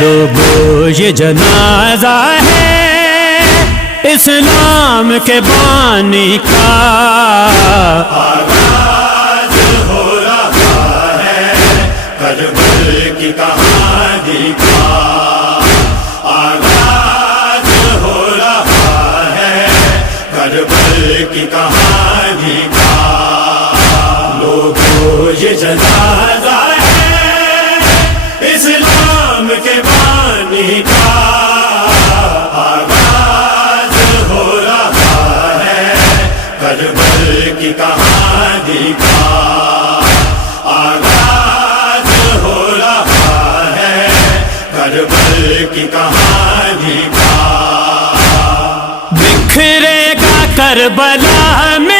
لوگو یہ جنازہ ہے اسلام کے بانی کا، آغاز ہو رہا ہے کربلا کی کہانی کا، آغاز ہو رہا ہے کربلا کی کہانی کا، لوگو یہ جنازہ اسلام کے بانی کا، آغاز ہو رہا ہے کربلا کی کہانی کا، آغاز ہو رہا ہے کربلا کی کہانی کا، بکھرے گا کربلا میں